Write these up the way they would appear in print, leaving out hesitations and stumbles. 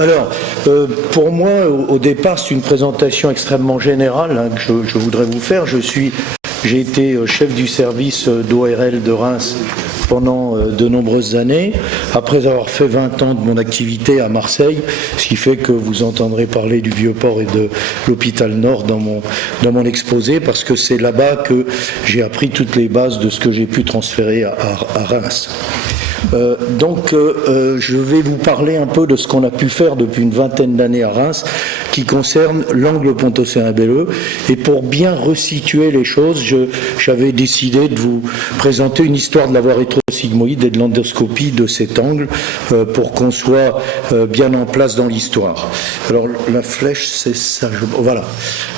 Alors, pour moi, au départ, c'est une présentation extrêmement générale hein, que je voudrais vous faire. J'ai été chef du service d'ORL de Reims pendant de nombreuses années, après avoir fait 20 ans de mon activité à Marseille, ce qui fait que vous entendrez parler du Vieux-Port et de l'hôpital Nord dans mon exposé, parce que c'est là-bas que j'ai appris toutes les bases de ce que j'ai pu transférer à Reims. Je vais vous parler un peu de ce qu'on a pu faire depuis une vingtaine d'années à Reims qui concerne l'angle ponto-cérébelleux. Et pour bien resituer les choses, j'avais décidé de vous présenter une histoire de la voie rétro-sigmoïde et de l'endoscopie de cet angle pour qu'on soit bien en place dans l'histoire. Alors la flèche, c'est ça. Voilà.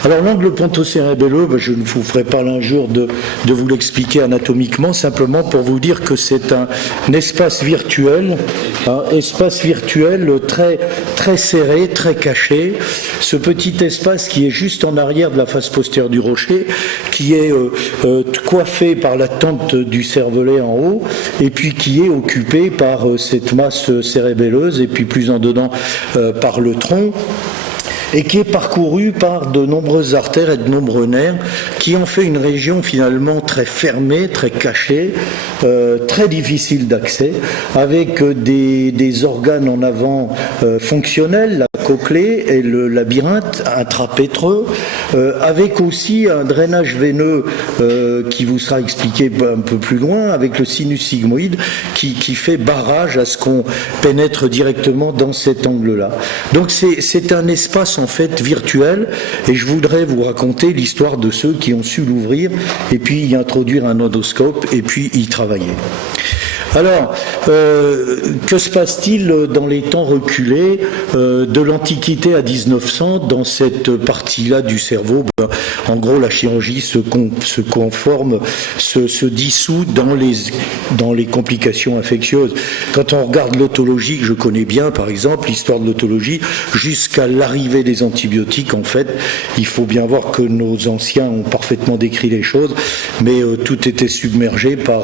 Alors l'angle ponto-cérébelleux, je ne vous ferai pas l'injure de vous l'expliquer anatomiquement, simplement pour vous dire que c'est un espace virtuel très, très serré, très caché. Ce petit espace qui est juste en arrière de la face postérieure du rocher, qui est coiffé par la tente du cervelet en haut, et puis qui est occupé par cette masse cérébelleuse, et puis plus en dedans par le tronc, et qui est parcouru par de nombreuses artères et de nombreux nerfs, qui en fait une région finalement très fermée, très cachée, très difficile d'accès, avec des organes en avant fonctionnels, la cochlée et le labyrinthe intrapétreux, avec aussi un drainage veineux qui vous sera expliqué un peu plus loin, avec le sinus sigmoïde qui fait barrage à ce qu'on pénètre directement dans cet angle-là. Donc c'est un espace en fait virtuel, et je voudrais vous raconter l'histoire de ceux qui ont su l'ouvrir et puis y introduire un endoscope et puis y travailler. Alors, que se passe-t-il dans les temps reculés de l'Antiquité à 1900 dans cette partie-là du cerveau? En gros, la chirurgie se dissout dans les complications infectieuses. Quand on regarde l'autologie, que je connais bien, par exemple, l'histoire de l'autologie, jusqu'à l'arrivée des antibiotiques, en fait, il faut bien voir que nos anciens ont parfaitement décrit les choses, mais tout était submergé par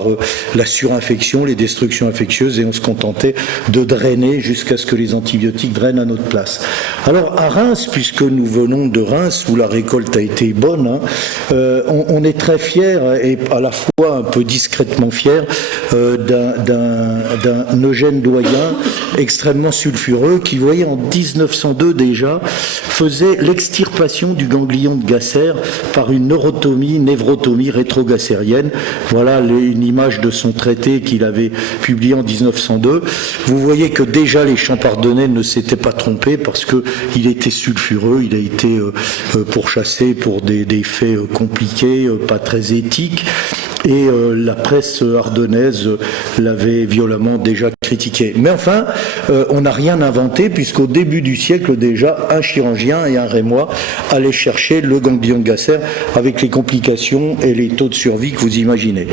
la surinfection, les destructions infectieuses, et on se contentait de drainer jusqu'à ce que les antibiotiques drainent à notre place. Alors à Reims, puisque nous venons de Reims où la récolte a été bonne, hein, on est très fiers et à la fois un peu discrètement fiers d'un Eugène Doyen extrêmement sulfureux qui, vous voyez, en 1902 déjà faisait l'extirpation du ganglion de Gasser par une névrotomie rétrogassérienne. Voilà une image de son traité qu'il avait publié en 1902. Vous voyez que déjà les Champardonnais ne s'étaient pas trompés parce qu'il était sulfureux, il a été pourchassé pour des faits compliqués, pas très éthiques. Et la presse ardennaise l'avait violemment déjà critiqué. Mais enfin, on n'a rien inventé, puisqu'au début du siècle déjà, un chirurgien et un Rémois allaient chercher le ganglion de Gasser avec les complications et les taux de survie que vous imaginez.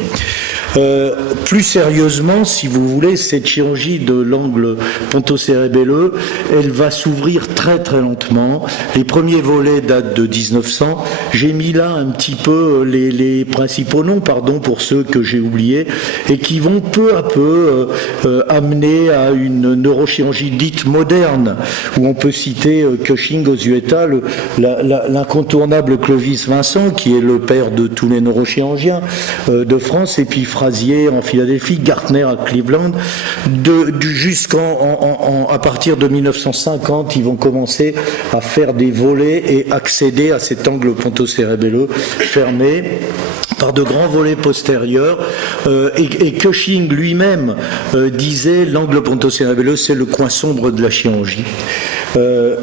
Plus sérieusement, si vous voulez, cette chirurgie de l'angle pontocérébelleux, elle va s'ouvrir très très lentement. Les premiers volets datent de 1900. J'ai mis là un petit peu les principaux noms, pardon pour ceux que j'ai oubliés, et qui vont peu à peu amener à une neurochirurgie dite moderne, où on peut citer Cushing, Osueta, l'incontournable Clovis Vincent, qui est le père de tous les neurochirurgiens de France, et puis Frazier en Philadelphie, Gartner à Cleveland. À partir de 1950, ils vont commencer à faire des volets et accéder à cet angle pontocérébelleux fermé par de grands volets postérieurs, et Cushing lui-même disait l'angle pontocérébelleux, c'est le coin sombre de la chirurgie.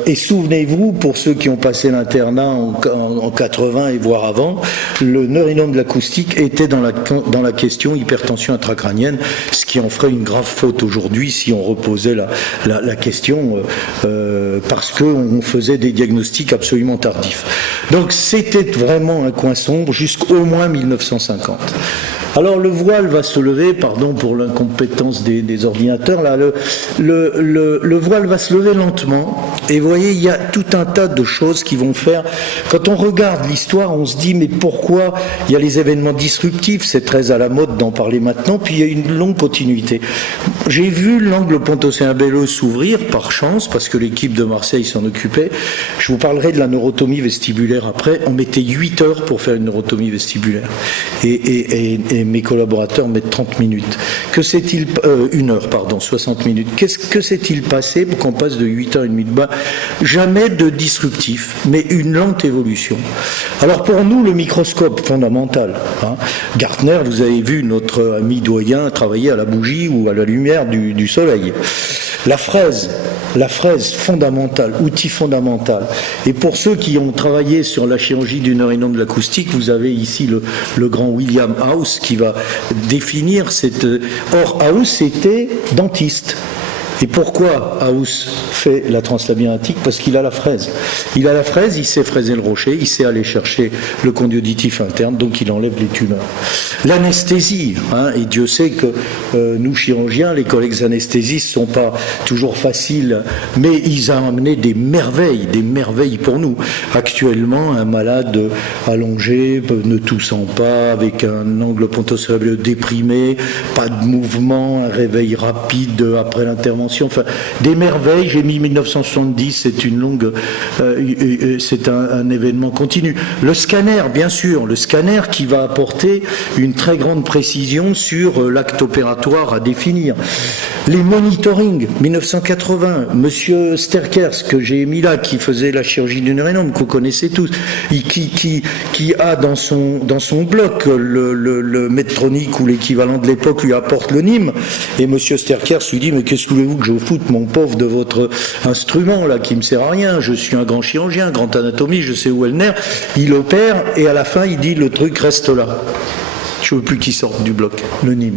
Et souvenez-vous, pour ceux qui ont passé l'internat en 80 et voire avant, le neurinome de l'acoustique était dans la question hypertension intracrânienne, ce qui en ferait une grave faute aujourd'hui si on reposait la question, parce qu'on faisait des diagnostics absolument tardifs. Donc c'était vraiment un coin sombre jusqu'au moins 1950. Alors le voile va se lever, pardon pour l'incompétence des ordinateurs, là, le voile va se lever lentement, et vous voyez, il y a tout un tas de choses qui vont faire. Quand on regarde l'histoire, on se dit, mais pourquoi il y a les événements disruptifs, c'est très à la mode d'en parler maintenant, puis il y a une longue continuité. J'ai vu l'angle Pontossin-Belleux s'ouvrir, par chance, parce que l'équipe de Marseille s'en occupait. Je vous parlerai de la neurotomie vestibulaire après. On mettait 8 heures pour faire une neurotomie vestibulaire. Et mes collaborateurs mettent 30 minutes. Que s'est-il... 1 heure, pardon, 60 minutes. Que s'est-il passé pour qu'on passe de 8h30 de bain? Jamais de disruptif, mais une lente évolution. Alors pour nous, le microscope fondamental, hein, Gartner, vous avez vu notre ami doyen travailler à la bougie ou à la lumière du soleil. La fraise fondamentale, outil fondamental. Et pour ceux qui ont travaillé sur la chirurgie du neurone de l'acoustique, vous avez ici le grand William House qui va définir cette... Or, House était dentiste. Et pourquoi House fait la translabyrinthique? Parce qu'il a la fraise. Il a la fraise, il sait fraiser le rocher, il sait aller chercher le conduit auditif interne, donc il enlève les tumeurs. L'anesthésie, hein, et Dieu sait que nous chirurgiens, les collègues anesthésistes ne sont pas toujours faciles, mais ils ont amené des merveilles pour nous. Actuellement, un malade allongé, ne toussant pas, avec un angle pontocérébreux déprimé, pas de mouvement, un réveil rapide après l'intervention. Enfin, des merveilles. J'ai mis 1970, c'est une longue, c'est un événement continu. Le scanner, bien sûr, le scanner qui va apporter une très grande précision sur l'acte opératoire à définir. Les monitoring, 1980, Monsieur Sterkers, que j'ai mis là, qui faisait la chirurgie du neuronome, que vous connaissez tous, qui a dans son bloc le Medtronic ou l'équivalent de l'époque lui apporte le NIM, et Monsieur Sterkers lui dit, mais qu'est-ce que voulez-vous que je foute, mon pauvre, de votre instrument là qui me sert à rien, je suis un grand chirurgien, grand anatomie, je sais où est le nerf. Il opère et à la fin il dit le truc reste là. Je ne veux plus qu'il sorte du bloc, le NIM.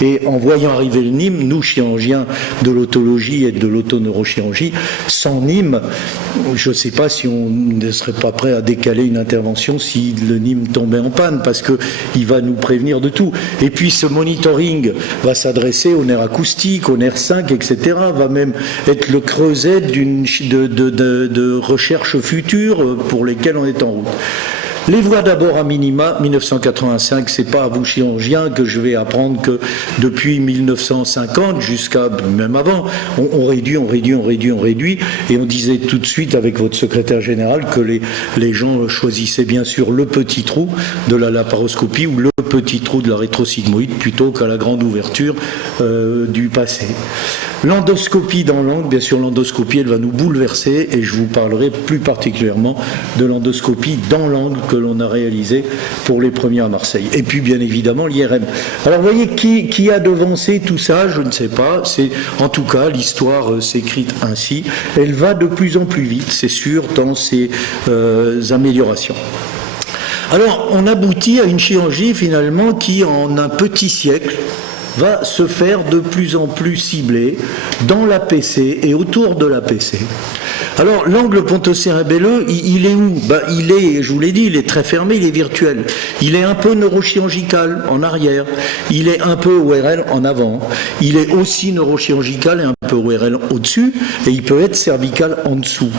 Et en voyant arriver le NIM, nous, chirurgiens de l'autologie et de l'autoneurochirurgie, sans NIM, je ne sais pas si on ne serait pas prêt à décaler une intervention si le NIM tombait en panne, parce qu'il va nous prévenir de tout. Et puis ce monitoring va s'adresser au nerf acoustique, au nerf 5, etc., va même être le creuset de recherches futures pour lesquelles on est en route. Les voies d'abord à minima, 1985, c'est pas à vous chirurgiens que je vais apprendre que depuis 1950 jusqu'à même avant, on réduit, et on disait tout de suite avec votre secrétaire général que les gens choisissaient bien sûr le petit trou de la laparoscopie ou le petit trou de la rétrosigmoïde plutôt qu'à la grande ouverture du passé. L'endoscopie dans l'angle, bien sûr l'endoscopie elle va nous bouleverser et je vous parlerai plus particulièrement de l'endoscopie dans l'angle que l'on a réalisé pour les premiers à Marseille. Et puis bien évidemment l'IRM. Alors vous voyez qui a devancé tout ça, je ne sais pas, c'est en tout cas l'histoire s'écrit ainsi, elle va de plus en plus vite, c'est sûr, dans ses améliorations. Alors on aboutit à une chirurgie finalement qui en un petit siècle va se faire de plus en plus ciblée dans l'APC et autour de l'APC. Alors, l'angle Pontossin-Belleux, il est où? Il est, je vous l'ai dit, il est très fermé, il est virtuel. Il est un peu neurochirurgical en arrière. Il est un peu ORL en avant. Il est aussi neurochirurgical et un peu ORL au-dessus. Et il peut être cervical en dessous.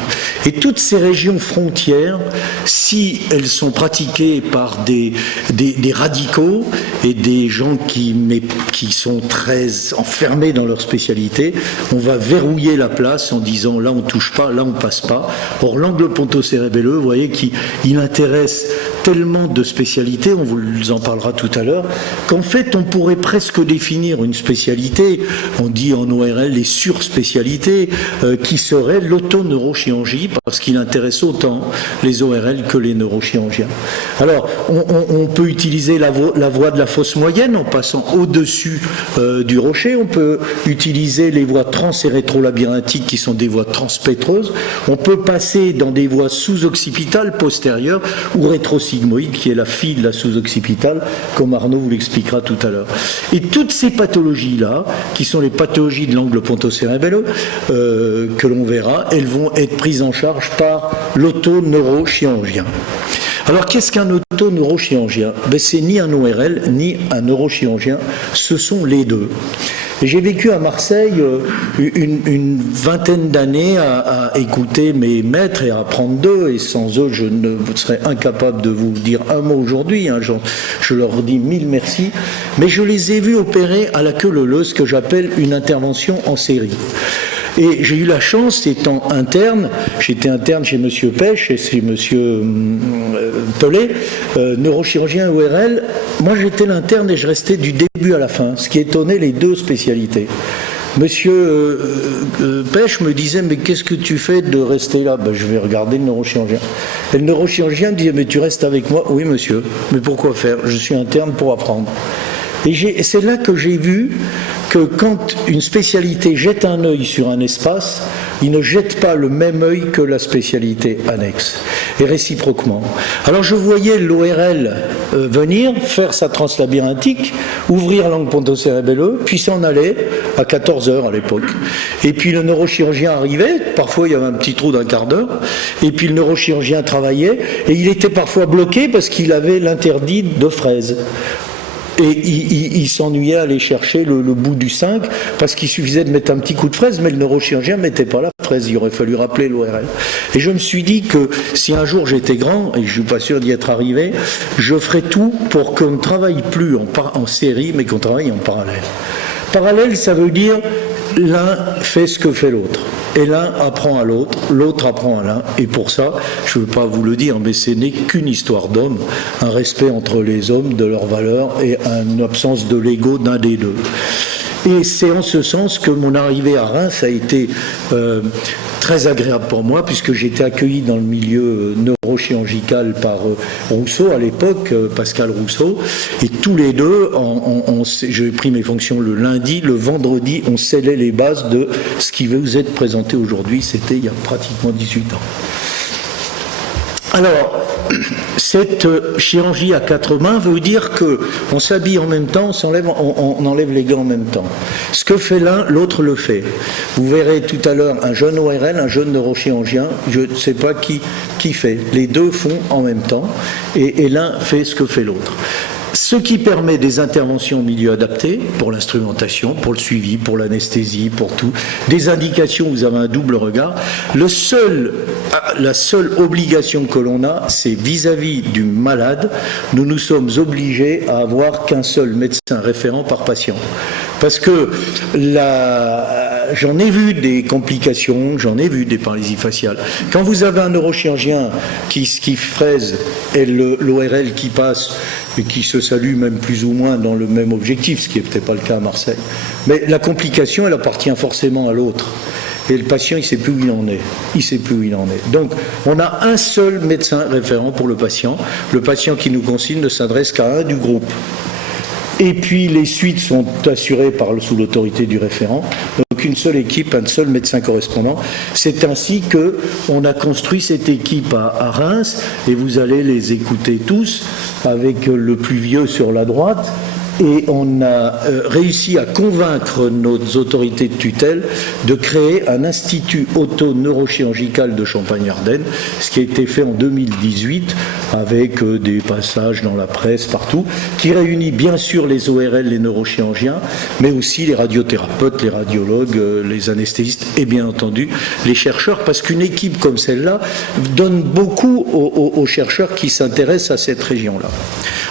Et toutes ces régions frontières, si elles sont pratiquées par des radicaux et des gens qui sont très enfermés dans leur spécialité, on va verrouiller la place en disant là on touche pas, là on passe pas. Or l'angle pontocérébreux, vous voyez qu'il intéresse tellement de spécialités, on vous en parlera tout à l'heure, qu'en fait on pourrait presque définir une spécialité, on dit en ORL les surspécialités, qui serait l'autoneurochirurgie, parce qu'il intéresse autant les ORL que les neurochirurgiens. Alors on peut utiliser la voie de la fosse moyenne en passant au-dessus du rocher, on peut utiliser les voies trans et rétrolabyrinthiques qui sont des voies transpétreuses, on peut passer dans des voies sous-occipitales postérieures ou rétrosigmoïdes qui est la fille de la sous-occipitale, comme Arnaud vous l'expliquera tout à l'heure. Et toutes ces pathologies-là, qui sont les pathologies de l'angle pontocérébreux, que l'on verra, elles vont être prises en charge par l'autoneurochirurgien. Alors, qu'est-ce qu'un auto-neurochirurgien? C'est ni un ORL, ni un neurochirurgien, ce sont les deux. Et j'ai vécu à Marseille une vingtaine d'années à écouter mes maîtres et à apprendre d'eux, et sans eux, je ne serais incapable de vous dire un mot aujourd'hui, hein, je leur dis mille merci, mais je les ai vus opérer à la queue leu-leu, ce que j'appelle une intervention en série. Et j'ai eu la chance, étant interne, j'étais interne chez M. Pêche et chez M. Pellet, neurochirurgien ORL. Moi, j'étais l'interne et je restais du début à la fin, ce qui étonnait les deux spécialités. Monsieur Pêche me disait, mais qu'est-ce que tu fais de rester là? Je vais regarder le neurochirurgien. Et le neurochirurgien me disait, mais tu restes avec moi? Oui, monsieur. Mais pourquoi faire? Je suis interne pour apprendre. Et c'est là que j'ai vu que quand une spécialité jette un œil sur un espace, il ne jette pas le même œil que la spécialité annexe, et réciproquement. Alors je voyais l'ORL venir, faire sa translabyrinthique, ouvrir l'angle pontocérébelleux, puis s'en aller à 14h à l'époque. Et puis le neurochirurgien arrivait, parfois il y avait un petit trou d'un quart d'heure, et puis le neurochirurgien travaillait, et il était parfois bloqué parce qu'il avait l'interdit de fraise. Et il s'ennuyait à aller chercher le bout du 5 parce qu'il suffisait de mettre un petit coup de fraise, mais le neurochirurgien ne mettait pas la fraise, il aurait fallu rappeler l'ORL. Et je me suis dit que si un jour j'étais grand, et je ne suis pas sûr d'y être arrivé, je ferais tout pour qu'on ne travaille plus en série, mais qu'on travaille en parallèle. Parallèle, ça veut dire l'un fait ce que fait l'autre. Et l'un apprend à l'autre, l'autre apprend à l'un. Et pour ça, je ne veux pas vous le dire, mais ce n'est qu'une histoire d'homme, un respect entre les hommes, de leurs valeurs, et une absence de l'ego d'un des deux. Et c'est en ce sens que mon arrivée à Reims a été très agréable pour moi, puisque j'ai été accueilli dans le milieu neurochirurgical par Rousseau à l'époque, Pascal Rousseau, et tous les deux, j'ai pris mes fonctions le lundi, le vendredi, on scellait les bases de ce qui vous est présenté aujourd'hui, c'était il y a pratiquement 18 ans. Alors, cette chirurgie à quatre mains veut dire qu'on s'habille en même temps, on enlève les gants en même temps. Ce que fait l'un, l'autre le fait. Vous verrez tout à l'heure un jeune ORL, un jeune neurochirurgien, je ne sais pas qui fait. Les deux font en même temps et l'un fait ce que fait l'autre. Ce qui permet des interventions au milieu adapté pour l'instrumentation, pour le suivi, pour l'anesthésie, pour tout. Des indications, vous avez un double regard. La seule obligation que l'on a, c'est vis-à-vis du malade, nous nous sommes obligés à avoir qu'un seul médecin référent par patient. Parce que j'en ai vu des complications, j'en ai vu des paralysies faciales. Quand vous avez un neurochirurgien qui fraise et l'ORL qui passe et qui se salue même plus ou moins dans le même objectif, ce qui n'est peut-être pas le cas à Marseille, mais la complication, elle appartient forcément à l'autre. Et le patient, il ne sait plus où il en est. Il ne sait plus où il en est. Donc, on a un seul médecin référent pour le patient. Le patient qui nous consigne ne s'adresse qu'à un du groupe. Et puis les suites sont assurées sous l'autorité du référent. Donc une seule équipe, un seul médecin correspondant. C'est ainsi qu'on a construit cette équipe à Reims, et vous allez les écouter tous, avec le plus vieux sur la droite. Et on a réussi à convaincre nos autorités de tutelle de créer un institut auto-neurochirurgical de Champagne-Ardenne, ce qui a été fait en 2018 avec des passages dans la presse partout, qui réunit bien sûr les ORL, les neurochirurgiens, mais aussi les radiothérapeutes, les radiologues, les anesthésistes et bien entendu les chercheurs, parce qu'une équipe comme celle-là donne beaucoup aux chercheurs qui s'intéressent à cette région-là.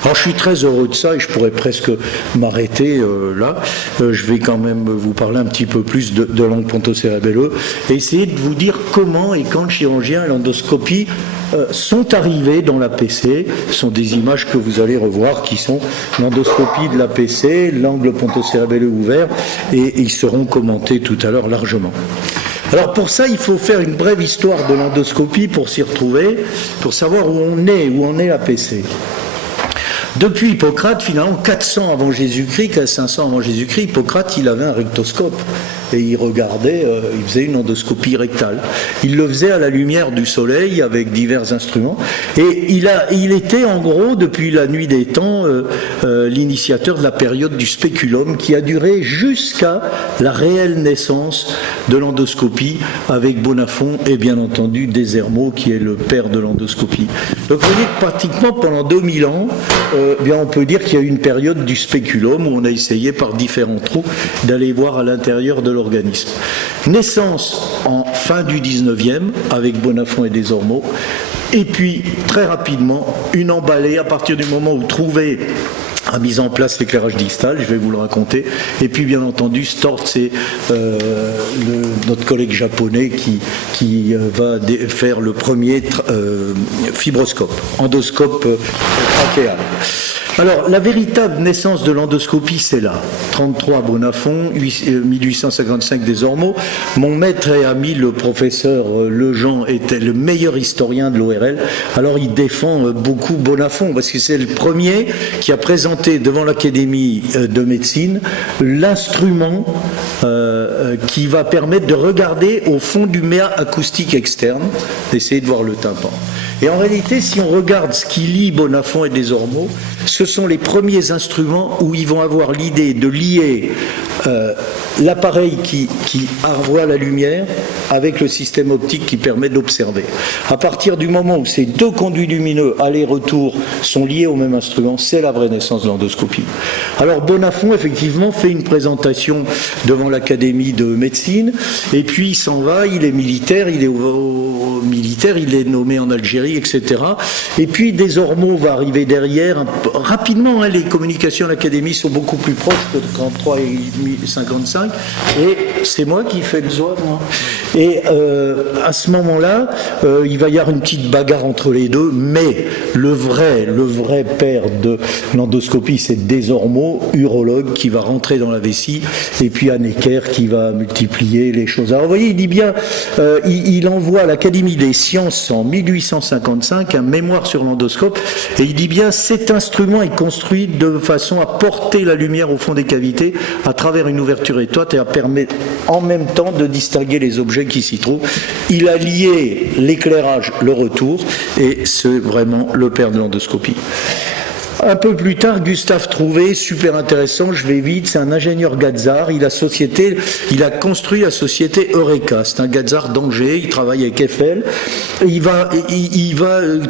Alors je suis très heureux de ça et je pourrais presque m'arrêter là. Je vais quand même vous parler un petit peu plus de l'angle pontocérébelleux et essayer de vous dire comment et quand le chirurgien et l'endoscopie sont arrivés dans l'APC. Ce sont des images que vous allez revoir qui sont l'endoscopie de l'APC, l'angle pontocérébelleux ouvert, et ils seront commentés tout à l'heure largement. Alors pour ça, il faut faire une brève histoire de l'endoscopie pour s'y retrouver, pour savoir où on est l'APC. Depuis Hippocrate, finalement, 400 avant Jésus-Christ, 500 avant Jésus-Christ, Hippocrate, il avait un rectoscope. et il regardait, il faisait une endoscopie rectale. Il le faisait à la lumière du soleil avec divers instruments, et il était en gros, depuis la nuit des temps, l'initiateur de la période du spéculum qui a duré jusqu'à la réelle naissance de l'endoscopie avec Bonnafont et bien entendu Desermo qui est le père de l'endoscopie. Donc vous voyez que pratiquement pendant 2000 ans, bien on peut dire qu'il y a eu une période du spéculum où on a essayé par différents trous d'aller voir à l'intérieur de l'organisme. Naissance en fin du 19e avec Bonnafont et Desormeaux, et puis très rapidement une emballée à partir du moment où trouvé a mis en place l'éclairage distal, je vais vous le raconter, et puis bien entendu Storz, c'est notre collègue japonais qui va faire le premier fibroscope, endoscope trachéal. Alors, la véritable naissance de l'endoscopie, c'est là. 33 Bonnafont, 1855 Desormeaux. Mon maître et ami, le professeur Lejean, était le meilleur historien de l'ORL. Alors, il défend beaucoup Bonnafont, parce que c'est le premier qui a présenté devant l'Académie de médecine l'instrument qui va permettre de regarder au fond du méa acoustique externe, d'essayer de voir le tympan. Et en réalité, si on regarde ce qui lie Bonnafont et Desormeaux, ce sont les premiers instruments où ils vont avoir l'idée de lier l'appareil qui envoie la lumière avec le système optique qui permet d'observer. À partir du moment où ces deux conduits lumineux aller-retour sont liés au même instrument, c'est la vraie naissance de l'endoscopie. Alors Bonnafont, effectivement, fait une présentation devant l'Académie de médecine, et puis il s'en va, il est militaire, il est nommé en Algérie, etc. Et puis Desormeaux va arriver derrière, rapidement, les communications à l'Académie sont beaucoup plus proches que 33 et 55, et c'est moi qui fais le zouave, moi. Et à ce moment-là, il va y avoir une petite bagarre entre les deux, mais le vrai père de l'endoscopie, c'est Desormeaux, urologue, qui va rentrer dans la vessie, et puis Hanecker qui va multiplier les choses. Alors vous voyez, il dit bien, il envoie à l'Académie des sciences en 1855 un mémoire sur l'endoscope, et il dit bien, cet instrument est construit de façon à porter la lumière au fond des cavités à travers une ouverture étroite et à permettre en même temps de distinguer les objets qui s'y trouvent. Il a lié l'éclairage, le retour, et c'est vraiment le père de l'endoscopie. Un peu plus tard, Gustave Trouvé, super intéressant, je vais vite, c'est un ingénieur Gazard, il a construit la société Eureka, c'est un Gazard d'Angers, il travaille avec Eiffel, et il va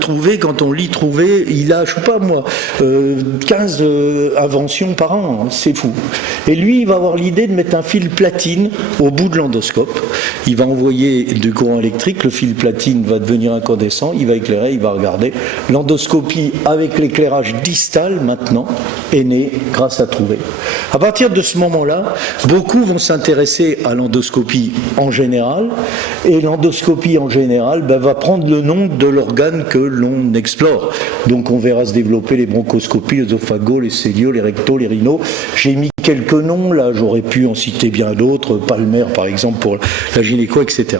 trouver, quand on lit Trouvé, il a, je sais pas moi, 15 inventions par an, hein, c'est fou. Et lui, il va avoir l'idée de mettre un fil platine au bout de l'endoscope, il va envoyer du courant électrique, le fil platine va devenir incandescent, il va éclairer, il va regarder. L'endoscopie avec l'éclairage distal maintenant est né grâce à Trouvé. À partir de ce moment-là, beaucoup vont s'intéresser à l'endoscopie en général, et l'endoscopie en général va prendre le nom de l'organe que l'on explore. Donc on verra se développer les bronchoscopies, les œsophagaux, les céliaux, les rectaux, les rhinos. J'ai mis quelques noms, là j'aurais pu en citer bien d'autres, Palmer par exemple pour la gynéco, etc.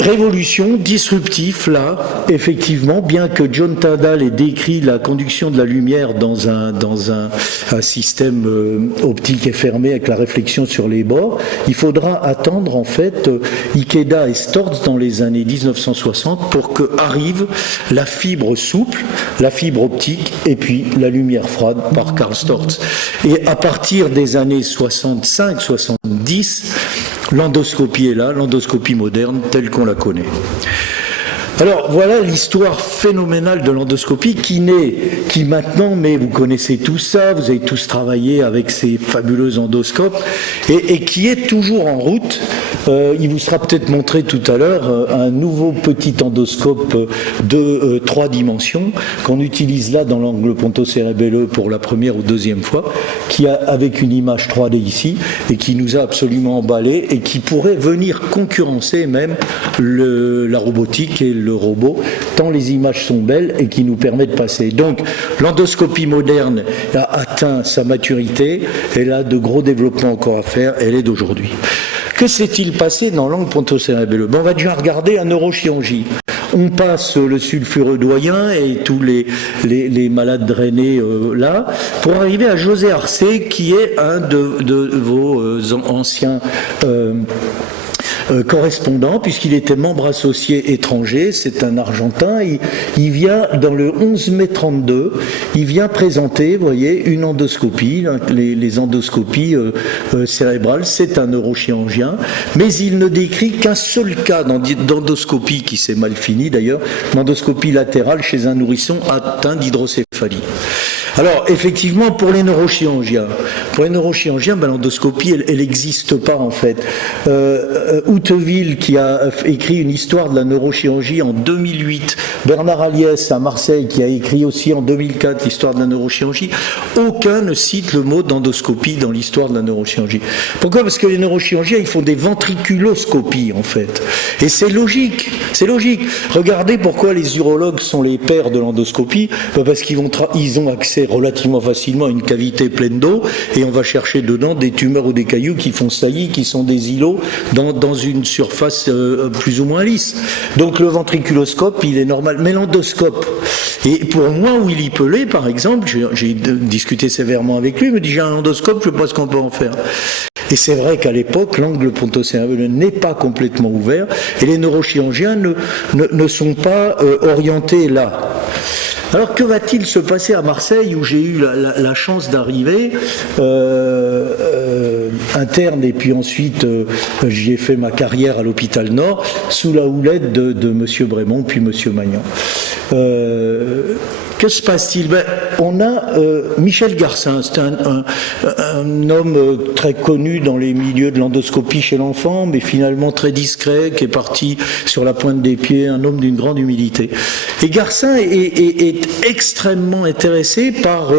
Révolution, disruptif, là, effectivement, bien que John Tyndall ait décrit la conduction de la lumière dans un système optique et fermé avec la réflexion sur les bords, il faudra attendre, en fait, Ikeda et Storz dans les années 1960 pour que arrive la fibre souple, la fibre optique, et puis la lumière froide par Karl Storz. Et à partir des années 65-70, l'endoscopie est là, l'endoscopie moderne telle qu'on la connaît. Alors voilà l'histoire phénoménale de l'endoscopie qui maintenant, mais vous connaissez tout ça, vous avez tous travaillé avec ces fabuleux endoscopes, et qui est toujours en route. Il vous sera peut-être montré tout à l'heure un nouveau petit endoscope de 3 dimensions qu'on utilise là dans l'angle ponto-cérébelleux pour la première ou deuxième fois, qui a avec une image 3D ici et qui nous a absolument emballé et qui pourrait venir concurrencer même la robotique et le robot, tant les images sont belles et qui nous permettent de passer. Donc l'endoscopie moderne a atteint sa maturité, elle a de gros développements encore à faire, elle est d'aujourd'hui. Que s'est-il passé dans l'angle ponto-cérébelleux ? On va déjà regarder la neurochirurgie. On passe le sulfureux doyen et tous les malades drainés là, pour arriver à José Arcé, qui est un de vos anciens correspondant, puisqu'il était membre associé étranger, c'est un Argentin, il vient dans le 11 mai 32, il vient présenter, vous voyez, une endoscopie, les endoscopies cérébrales, c'est un neurochirurgien, mais il ne décrit qu'un seul cas d'endoscopie qui s'est mal fini d'ailleurs, l'endoscopie latérale chez un nourrisson atteint d'hydrocéphalie. Alors, effectivement, pour les neurochirurgiens, l'endoscopie, elle n'existe pas, en fait. Houteville, qui a écrit une histoire de la neurochirurgie en 2008, Bernard Aliès à Marseille, qui a écrit aussi en 2004 l'histoire de la neurochirurgie, aucun ne cite le mot d'endoscopie dans l'histoire de la neurochirurgie. Pourquoi ? Parce que les neurochirurgiens, ils font des ventriculoscopies, en fait. Et c'est logique, c'est logique. Regardez pourquoi les urologues sont les pères de l'endoscopie, parce qu'ils ont accès relativement facilement à une cavité pleine d'eau, et on va chercher dedans des tumeurs ou des cailloux qui font saillie, qui sont des îlots dans une surface plus ou moins lisse. Donc le ventriculoscope, il est normal. Mais l'endoscope, et pour moi, Willy Pelé, par exemple, j'ai discuté sévèrement avec lui, il me dit, j'ai un endoscope, je ne sais pas ce qu'on peut en faire. Et c'est vrai qu'à l'époque, l'angle pontocérébelleux n'est pas complètement ouvert, et les neurochirurgiens ne sont pas orientés là. Alors que va-t-il se passer à Marseille, où j'ai eu la chance d'arriver interne, et puis ensuite j'y ai fait ma carrière à l'hôpital Nord sous la houlette de M. Brémond puis M. Magnan. Que se passe-t-il ? On a Michel Garcin, c'est un homme très connu dans les milieux de l'endoscopie chez l'enfant, mais finalement très discret, qui est parti sur la pointe des pieds, un homme d'une grande humilité. Et Garcin est extrêmement intéressé par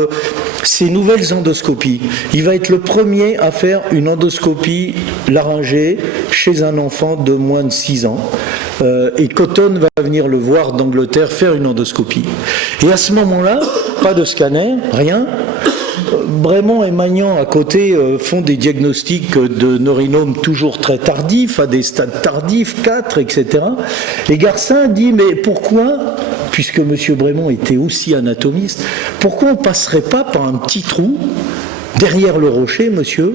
ces nouvelles endoscopies. Il va être le premier à faire une endoscopie laryngée chez un enfant de moins de 6 ans. Et Cotton va venir le voir d'Angleterre faire une endoscopie. Et à ce moment-là, pas de scanner, rien. Brémond et Magnan à côté font des diagnostics de neurinome toujours très tardifs, à des stades tardifs, 4, etc. Et Garcin dit, mais pourquoi, puisque M. Brémond était aussi anatomiste, pourquoi on ne passerait pas par un petit trou derrière le rocher, monsieur,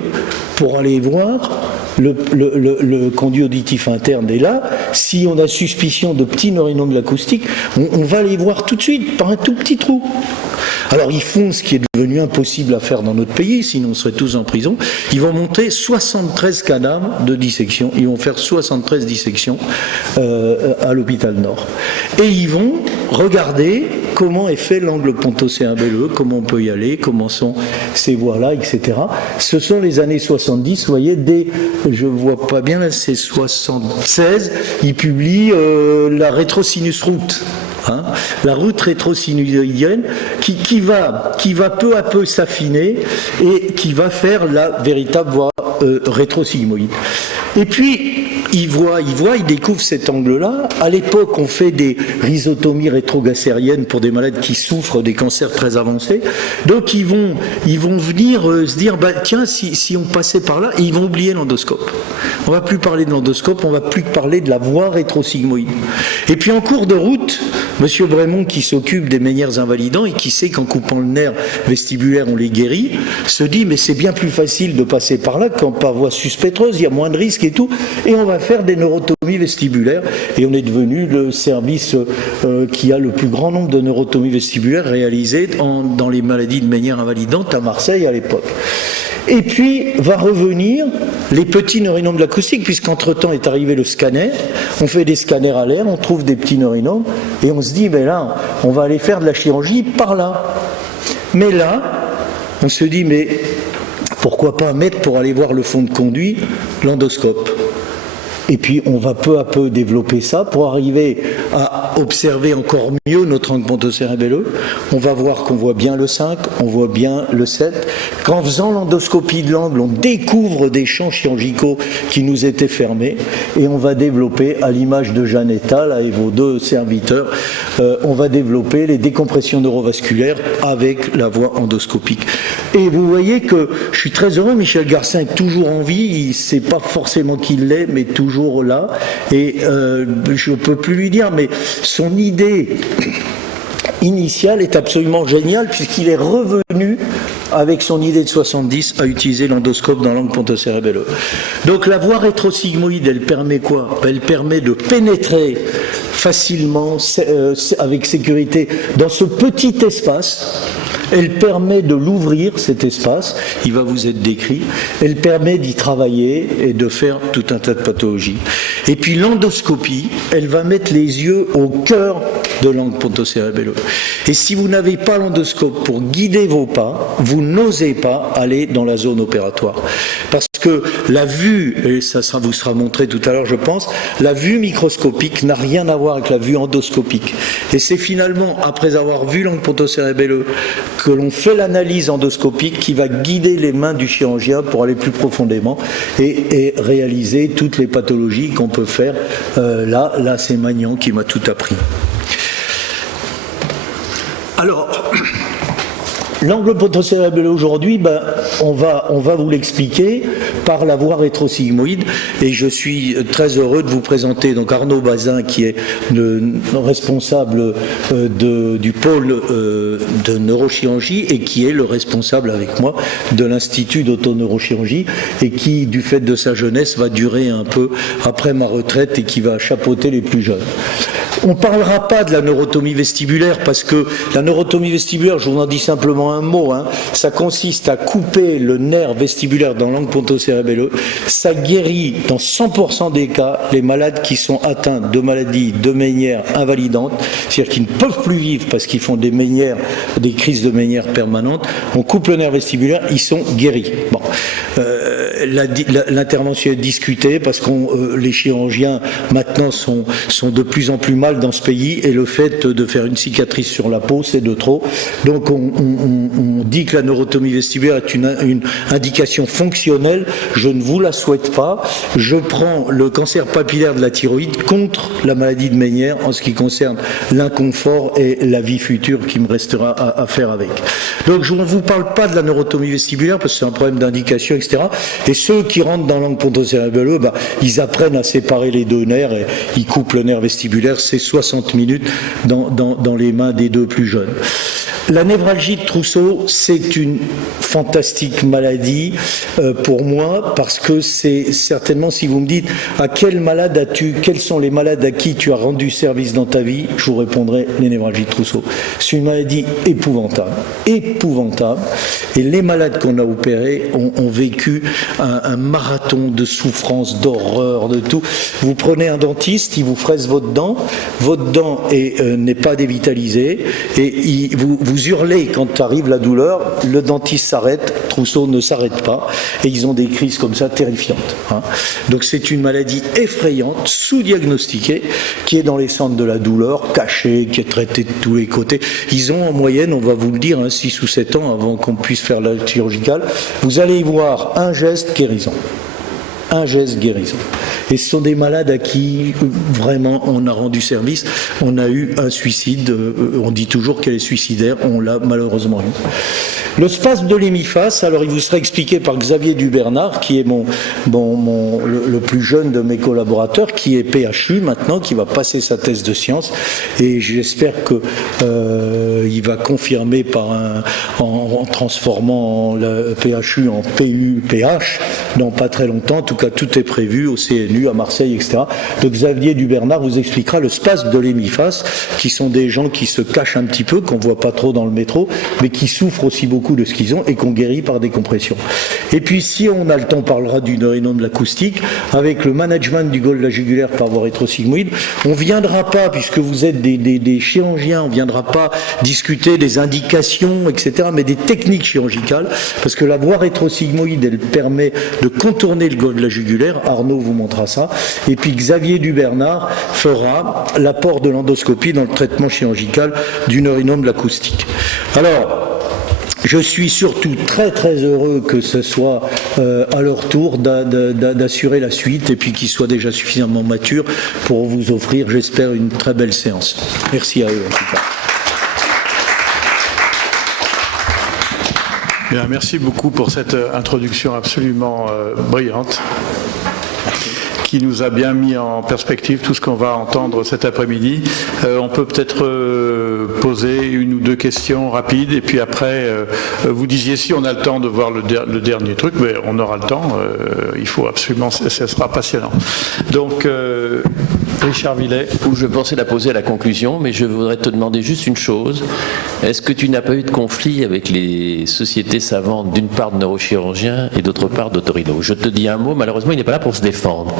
pour aller voir le conduit auditif interne est là. Si on a suspicion de petits neurinome de l'acoustique, on va les voir tout de suite par un tout petit trou. Alors ils font ce qui est devenu impossible à faire dans notre pays, sinon on serait tous en prison. Ils vont monter 73 cadavres de dissection. Ils vont faire 73 dissections à l'hôpital Nord. Et ils vont regarder comment est fait l'angle pontocérébelleux, comment on peut y aller, comment sont ces voies-là, etc. Ce sont les années 70, vous voyez, je vois pas bien là, c'est 76, ils publient la rétrosinus route. La route rétrosinusoïdienne qui va peu à peu s'affiner et qui va faire la véritable voie rétrosigmoïde. Et puis, il découvre cet angle-là. À l'époque, on fait des rhizotomies rétrogacériennes pour des malades qui souffrent des cancers très avancés. Donc, ils vont venir se dire, tiens, si on passait par là, et ils vont oublier l'endoscope. On ne va plus parler de l'endoscope, on ne va plus parler de la voie rétrosigmoïde. Et puis, en cours de route, M. Brémond, qui s'occupe des ménières invalidants et qui sait qu'en coupant le nerf vestibulaire, on les guérit, se dit, mais c'est bien plus facile de passer par là qu'en par voie suspectreuse, il y a moins de risques et tout, et on va faire des neurotomies vestibulaires, et on est devenu le service qui a le plus grand nombre de neurotomies vestibulaires réalisées dans les maladies de ménières invalidantes à Marseille à l'époque. Et puis va revenir les petits neurinomes de l'acoustique, puisqu'entre-temps est arrivé le scanner, on fait des scanners à l'air, on trouve des petits neurinomes, et on se dit, ben là, on va aller faire de la chirurgie par là. Mais là, on se dit, mais pourquoi pas mettre pour aller voir le fond de conduit l'endoscope ? Et puis on va peu à peu développer ça pour arriver à observer encore mieux notre angle pontocérébelleux. On va voir qu'on voit bien le 5, on voit bien le 7. Qu'en faisant l'endoscopie de l'angle, on découvre des champs chirurgicaux qui nous étaient fermés, et on va développer, à l'image de Jeannetta, là, et vos deux serviteurs, on va développer les décompressions neurovasculaires avec la voie endoscopique. Et vous voyez que je suis très heureux, Michel Garcin est toujours en vie, il ne sait pas forcément qui il est, mais toujours là, et je ne peux plus lui dire, mais mais son idée initiale est absolument géniale puisqu'il est revenu avec son idée de 70 à utiliser l'endoscope dans l'angle pontocérebelleux. Donc la voie rétrosigmoïde, elle permet quoi? Elle permet de pénétrer facilement, avec sécurité, dans ce petit espace. Elle permet de l'ouvrir, cet espace, il va vous être décrit. Elle permet d'y travailler et de faire tout un tas de pathologies. Et puis l'endoscopie, elle va mettre les yeux au cœur de l'angle pontocérebelleux. Et si vous n'avez pas l'endoscope pour guider vos pas, vous n'osez pas aller dans la zone opératoire. Parce que la vue, et ça vous sera montré tout à l'heure je pense, la vue microscopique n'a rien à voir avec la vue endoscopique. Et c'est finalement, après avoir vu l'angle pontocérebelleux, que l'on fait l'analyse endoscopique qui va guider les mains du chirurgien pour aller plus profondément et réaliser toutes les pathologies qu'on peut faire. Là c'est Magnan qui m'a tout appris. Alors, l'angle pontocérebelleux aujourd'hui, on va vous l'expliquer par la voie rétrosigmoïde et je suis très heureux de vous présenter donc Arnaud Bazin qui est le responsable du pôle de neurochirurgie et qui est le responsable avec moi de l'Institut d'autoneurochirurgie et qui, du fait de sa jeunesse, va durer un peu après ma retraite et qui va chapeauter les plus jeunes. On ne parlera pas de la neurotomie vestibulaire parce que la neurotomie vestibulaire, je vous en dis simplement un mot, ça consiste à couper le nerf vestibulaire dans l'angle pontocérebelleux. Ça guérit dans 100% des cas les malades qui sont atteints de maladies de Ménière invalidantes, c'est-à-dire qu'ils ne peuvent plus vivre parce qu'ils font des crises de Ménière permanentes. On coupe le nerf vestibulaire, ils sont guéris. Bon. L'intervention est discutée parce que les chirurgiens maintenant sont de plus en plus mal dans ce pays et le fait de faire une cicatrice sur la peau c'est de trop. Donc on dit que la neurotomie vestibulaire est une indication fonctionnelle. Je ne vous la souhaite pas. Je prends le cancer papillaire de la thyroïde contre la maladie de Ménière en ce qui concerne l'inconfort et la vie future qui me restera à faire avec. Donc je ne vous parle pas de la neurotomie vestibulaire parce que c'est un problème d'indication, etc. Et ceux qui rentrent dans l'angle pontocérebelleux, ils apprennent à séparer les deux nerfs et ils coupent le nerf vestibulaire. C'est 60 minutes dans les mains des deux plus jeunes. La névralgie de Trousseau, c'est une fantastique maladie pour moi parce que c'est certainement, si vous me dites à quels sont les malades à qui tu as rendu service dans ta vie, je vous répondrai les névralgies de Trousseau. C'est une maladie épouvantable, et les malades qu'on a opérés ont vécu un marathon de souffrance, d'horreur, de tout. Vous prenez un dentiste, il vous fraise votre dent n'est pas dévitalisée et vous hurlez quand arrive la douleur, le dentiste s'arrête, Trousseau ne s'arrête pas et ils ont des crises comme ça terrifiantes. Donc c'est une maladie effrayante, sous-diagnostiquée, qui est dans les centres de la douleur, cachée, qui est traitée de tous les côtés. Ils ont en moyenne, on va vous le dire, 6 ou 7 ans avant qu'on puisse faire la chirurgicale. Vous allez y voir un geste guérison. Un geste guérison. Et ce sont des malades à qui vraiment on a rendu service. On a eu un suicide, on dit toujours qu'elle est suicidaire, on l'a malheureusement eu. Le spasme de l'hémiphase, alors il vous sera expliqué par Xavier Dubernard, qui est le plus jeune de mes collaborateurs, qui est PHU maintenant, qui va passer sa thèse de sciences, et j'espère qu'il va confirmer en transformant le PHU en PU-PH dans pas très longtemps. En tout cas, tout est prévu au CNU, à Marseille, etc. Donc Xavier Dubernard vous expliquera le spasme de l'hémiphase, qui sont des gens qui se cachent un petit peu, qu'on ne voit pas trop dans le métro, mais qui souffrent aussi beaucoup de ce qu'ils ont et qu'on guérit par décompression. Et puis, si on a le temps, on parlera du neurinome de l'acoustique, avec le management du Golgi jugulaire par voie rétrosigmoïde. On ne viendra pas, puisque vous êtes des chirurgiens, on ne viendra pas discuter des indications, etc., mais des techniques chirurgicales, parce que la voie rétrosigmoïde, elle permet de contourner le Golgi jugulaire. Arnaud vous montrera ça. Et puis Xavier Dubernard fera l'apport de l'endoscopie dans le traitement chirurgical du neurinome de l'acoustique. Alors, je suis surtout très très heureux que ce soit à leur tour d'assurer la suite et puis qu'ils soient déjà suffisamment matures pour vous offrir, j'espère, une très belle séance. Merci à eux en tout cas. Bien, merci beaucoup pour cette introduction absolument brillante qui nous a bien mis en perspective tout ce qu'on va entendre cet après-midi. On peut peut-être poser une ou deux questions rapides, et puis après, vous disiez si on a le temps de voir le dernier truc, mais on aura le temps, il faut absolument, ce sera passionnant. Donc, Richard Villet. Je pensais la poser à la conclusion, mais je voudrais te demander juste une chose. Est-ce que tu n'as pas eu de conflit avec les sociétés savantes, d'une part de neurochirurgiens et d'autre part d'otorino? Je te dis un mot, malheureusement il n'est pas là pour se défendre.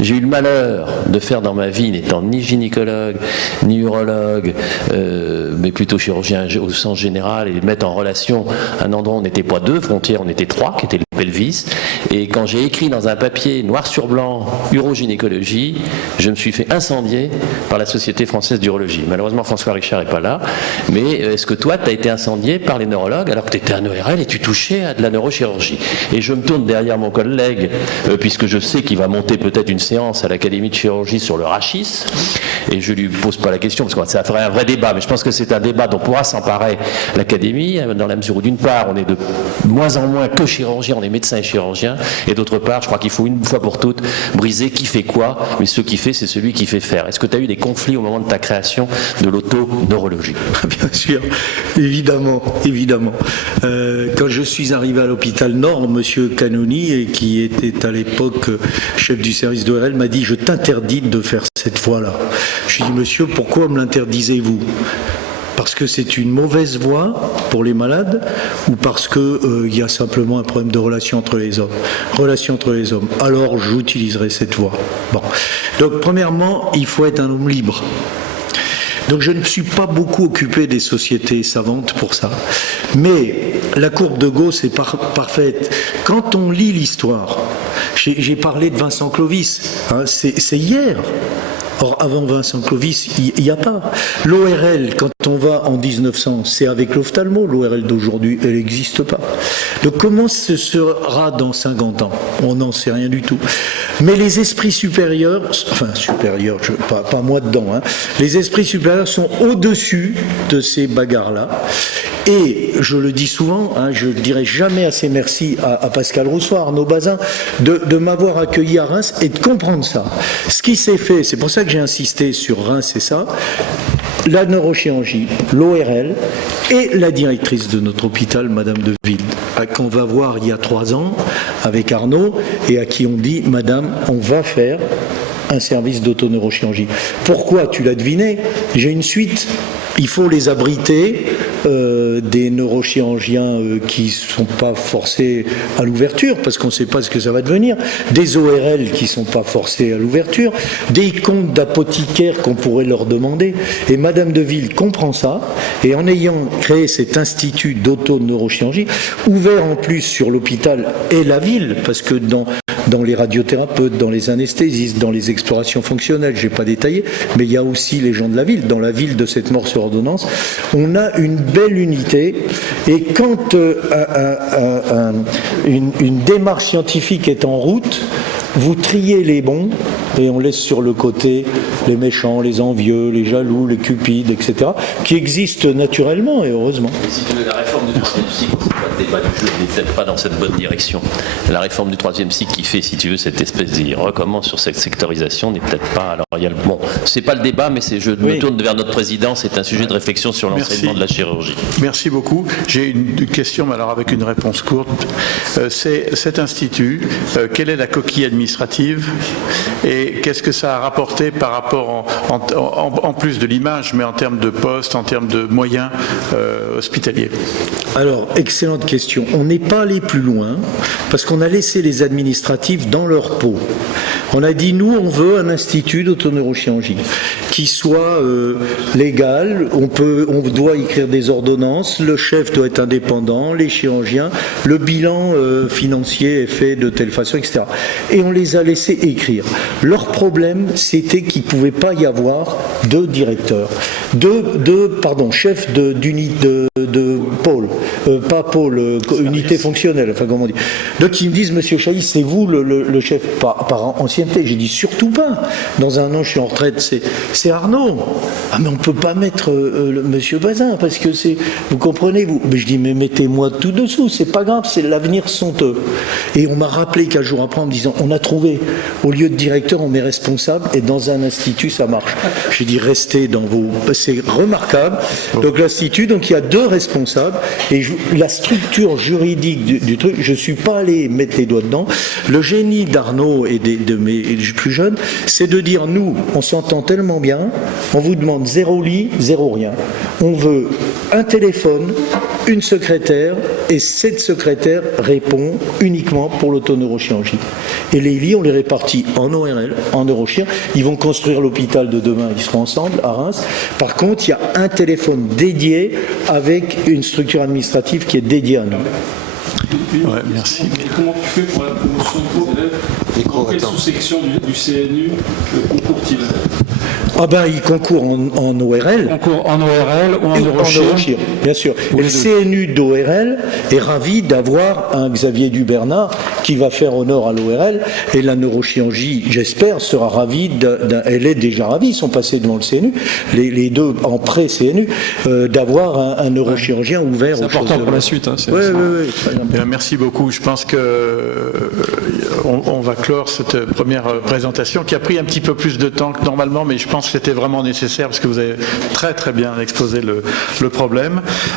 J'ai eu le malheur de faire dans ma vie, n'étant ni gynécologue, ni urologue, mais plutôt chirurgien au sens général, et mettre en relation un endroit où on n'était pas deux frontières, on était trois, qui était le pelvis. Et quand j'ai écrit dans un papier noir sur blanc urogynécologie, je me suis fait incendier par la Société française d'urologie. Malheureusement, François Richard n'est pas là, mais est-ce que toi, tu as été incendié par les neurologues alors que tu étais un ORL et tu touchais à de la neurochirurgie? Et je me tourne derrière mon collègue, puisque je sais qu'il va monter peut-être une séance à l'Académie de chirurgie sur le rachis, et je lui pose pas la question, parce que ça ferait un vrai débat, mais je pense que c'est un débat dont pourra s'emparer l'Académie, dans la mesure où d'une part, on est de moins en moins que chirurgiens, on est médecins et chirurgiens, et d'autre part, je crois qu'il faut une fois pour toutes briser qui fait quoi, mais ce qui fait, c'est celui qui fait faire. Est-ce que tu as eu des conflits au moment de ta création de l'auto-neurologie? Bien sûr, évidemment, évidemment. Quand je suis arrivé à l'hôpital Nord, monsieur Canoni, qui était à l'époque chef du service d'ORL, m'a dit « Je t'interdis de faire cette voie-là ». Je lui ai dit « Monsieur, pourquoi me l'interdisez-vous ? Parce que c'est une mauvaise voie pour les malades ou parce qu'il y a simplement un problème de relation entre les hommes? Relation entre les hommes. Alors j'utiliserai cette voie. Bon. Donc premièrement, il faut être un homme libre. Donc je ne me suis pas beaucoup occupé des sociétés savantes pour ça. Mais la courbe de Gauss est parfaite. Quand on lit l'histoire, j'ai parlé de Vincent Clovis, hein, c'est hier. Or, avant Vincent Clovis, il n'y a pas. L'ORL, quand on va en 1900, c'est avec l'ophtalmo. L'ORL d'aujourd'hui, elle n'existe pas. Donc, comment ce sera dans 50 ans? On n'en sait rien du tout. Mais les esprits supérieurs, enfin supérieurs, pas moi dedans, hein, les esprits supérieurs sont au-dessus de ces bagarres-là. Et je le dis souvent, hein, je ne dirai jamais assez merci à Pascal Rousseau, à Arnaud Bazin, de m'avoir accueilli à Reims et de comprendre ça. Ce qui s'est fait, c'est pour ça que j'ai insisté sur Reims, c'est ça, la neurochirurgie, l'ORL et la directrice de notre hôpital, Madame de Ville, qu'on va voir il y a 3 ans avec Arnaud, et à qui on dit, Madame, on va faire un service d'autoneurochirurgie. Pourquoi? Tu l'as deviné, j'ai une suite. Il faut les abriter, des neurochirurgiens qui ne sont pas forcés à l'ouverture, parce qu'on ne sait pas ce que ça va devenir, des ORL qui ne sont pas forcés à l'ouverture, des comptes d'apothicaires qu'on pourrait leur demander. Et Madame de Ville comprend ça, et en ayant créé cet institut d'autoneurochirurgie, ouvert en plus sur l'hôpital et la ville, parce que dans les radiothérapeutes, dans les anesthésistes, dans les explorations fonctionnelles, je n'ai pas détaillé, mais il y a aussi les gens de la ville. Dans la ville de cette mort sur ordonnance, on a une belle unité, et quand une démarche scientifique est en route, vous triez les bons et on laisse sur le côté les méchants, les envieux, les jaloux, les cupides, etc., qui existent naturellement et heureusement. Et si tu veux, la réforme du troisième cycle, c'est pas le débat du jeu, n'est peut-être pas dans cette bonne direction. La réforme du troisième cycle qui fait, si tu veux, cette espèce de recommence sur cette sectorisation n'est peut-être pas. Alors il y a le bon, c'est pas le débat, mais je me tourne vers notre président. C'est un sujet de réflexion sur l'enseignement de la chirurgie. Merci beaucoup. J'ai une question, mais alors avec une réponse courte. C'est cet institut. Quelle est la coquille administrative et qu'est-ce que ça a rapporté par rapport en plus de l'image, mais en termes de poste, en termes de moyens hospitaliers? Alors, excellente question. On n'est pas allé plus loin parce qu'on a laissé les administratifs dans leur peau. On a dit, nous, on veut un institut d'autoneurochirurgie qui soit légal, on doit écrire des ordonnances, le chef doit être indépendant, les chirurgiens, le bilan financier est fait de telle façon, etc. Et on les a laissés écrire. Leur problème, c'était qu'il ne pouvait pas y avoir deux directeurs, deux chefs d'unité, de pôle, pas pôle, unité fonctionnelle, enfin comment on dit. Donc ils me disent, monsieur Chailly, c'est vous le chef par ancienneté. J'ai dit, surtout pas. Dans un an, je suis en retraite, c'est Arnaud. Ah mais on peut pas mettre monsieur Bazin, parce que c'est, vous comprenez, vous. Mais je dis, mais mettez-moi tout dessous, c'est pas grave, c'est l'avenir sont eux. Et on m'a rappelé 4 jours après en me disant, on a trouvé, au lieu de directeur, on met responsable, et dans un institut, ça marche. J'ai dit, restez dans vos... C'est remarquable. Donc l'institut, donc il y a 2 responsables, et la structure juridique du truc, je ne suis pas allé mettre les doigts dedans. Le génie d'Arnaud et de mes plus jeunes, c'est de dire, nous, on s'entend tellement bien, on vous demande 0 lit, 0 rien. On veut un téléphone, une secrétaire, et cette secrétaire répond uniquement pour l'autoneurochirurgie. Et les lits, on les répartit en ORL, en neurochir. Ils vont construire l'hôpital de demain, ils seront ensemble à Reims. Par contre, il y a un téléphone dédié avec une structure administrative qui est dédiée à nous. Ouais, merci. Et comment tu fais pour la promotion des élèves? Dans quelle sous-section du CNU concourt-il? Ah ben, il concourt en ORL. Concours en ORL ou en neurochir? Bien sûr. Et le CNU d'ORL est ravi d'avoir un Xavier Dubernard qui va faire honneur à l'ORL, et la neurochirurgie, j'espère, sera ravie, elle est déjà ravie, ils sont passés devant le CNU, les 2 en pré-CNU, d'avoir un neurochirurgien ouvert aux choses. C'est important pour la suite. Hein, oui. Merci beaucoup. Je pense que on va clore cette première présentation qui a pris un petit peu plus de temps que normalement, mais je pense que c'était vraiment nécessaire parce que vous avez très très bien exposé le problème.